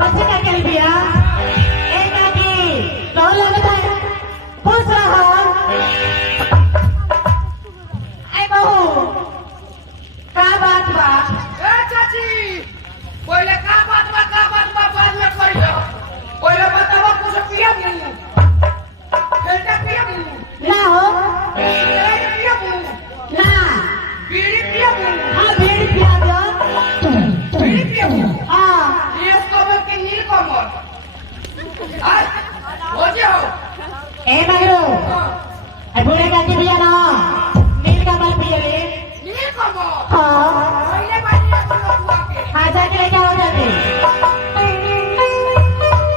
बच्चे का क्या दिया एक आगे तो लगता है पूछ रहा आई बहू का बात बा ए चाची पहले का बात बा बाद में कहियो पहले बताओ कुछ पिया नहीं बेटा पिया नहीं ना हो पिया नहीं ना बीड़ी पिया नहीं हाँ बीड़ी पिया दो बीड़ी पिया नहीं हाँ ये कमर के नील कमर आज हो जाओ ए मगरू आई बूढ़े का दिया ना नील कमल पिए ले नील कमर हाँ पहले बात ये सुनो बुआ के हाँ जाके लेके आओ जाके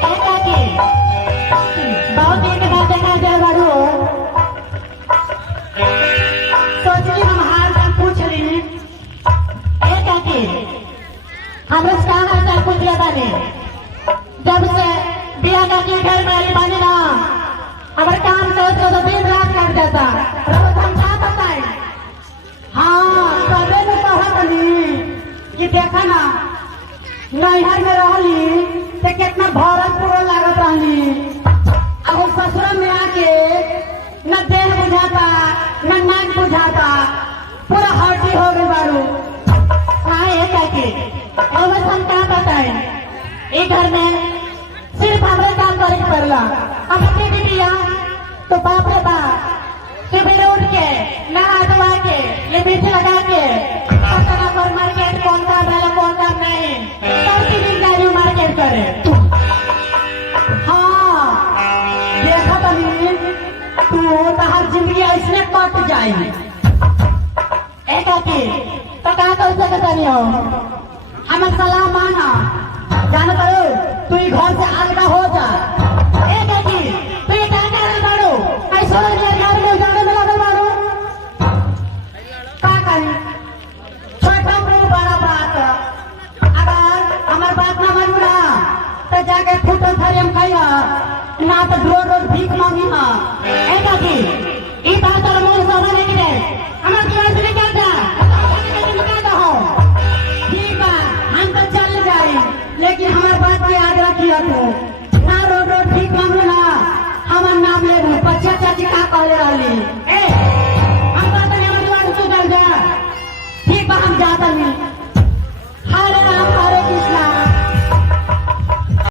एक आगे बहुत दिन के बाद देखा जाए बारू सोचली हम हाल चाल पूछ ली एक आगे हमरे से कहा हाल चाल पूछ लिया बाने जब से बिया का के घर में आई बाने ना हमारे काम करते तो दिन रात लग जाता रोज हम क्या बताए हाँ कबे ने कहा नहीं कि देखा ना नैहर में रहली तो कितना भरत पूरा लागत रहली अब ससुर में आके न देह बुझाता न नाक बुझाता पूरा हड्डी हो गई बारू हाँ ये कहके बस हम क्या बताए ये घर में सिर्फ हमारे काम करे के पड़ला हम अपनी दीदिया तो बाप रे बाप सुबह उठ के नहा धोआ के ये बीच लगा के पता ना कर मार्केट कौन काम रहा कौन काम नहीं सबकी दिन गाड़ी मार्केट करे हाँ देखा बनी तू तहार जिंदगी ऐसने कट जाई एक आके तो कहा कर सकता नहीं हो हमें सलाह माना जान करो तू ही घर से अलगा हो जा एक आके तू ये क्या कर रहे बाड़ो ऐसा घर में जाने में लगल बाड़ो का करी छोटा बड़ू बड़ा बात अगर हमार बात ना मानू ना तो जाके फूटल थारी हम खाई ना तो रोज रोज भीख मांगी ना एक आके